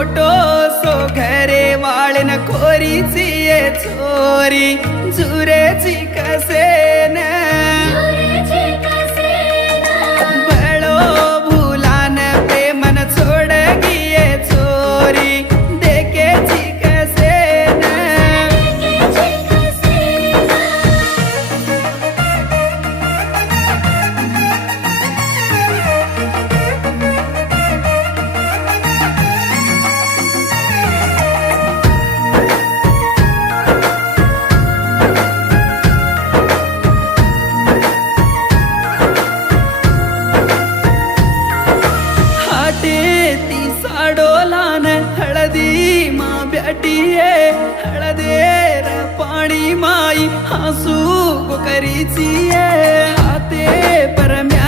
motor so घरे वाळन खोरीची ये चोरी जुरेची कसेन बळो भुलान प्रेमन छोड गिये चोरी देखेची कसेन ती साडोलान हळदी मा ब्याटिये हळदेर पाणी माई हसू करीची हाते परम्या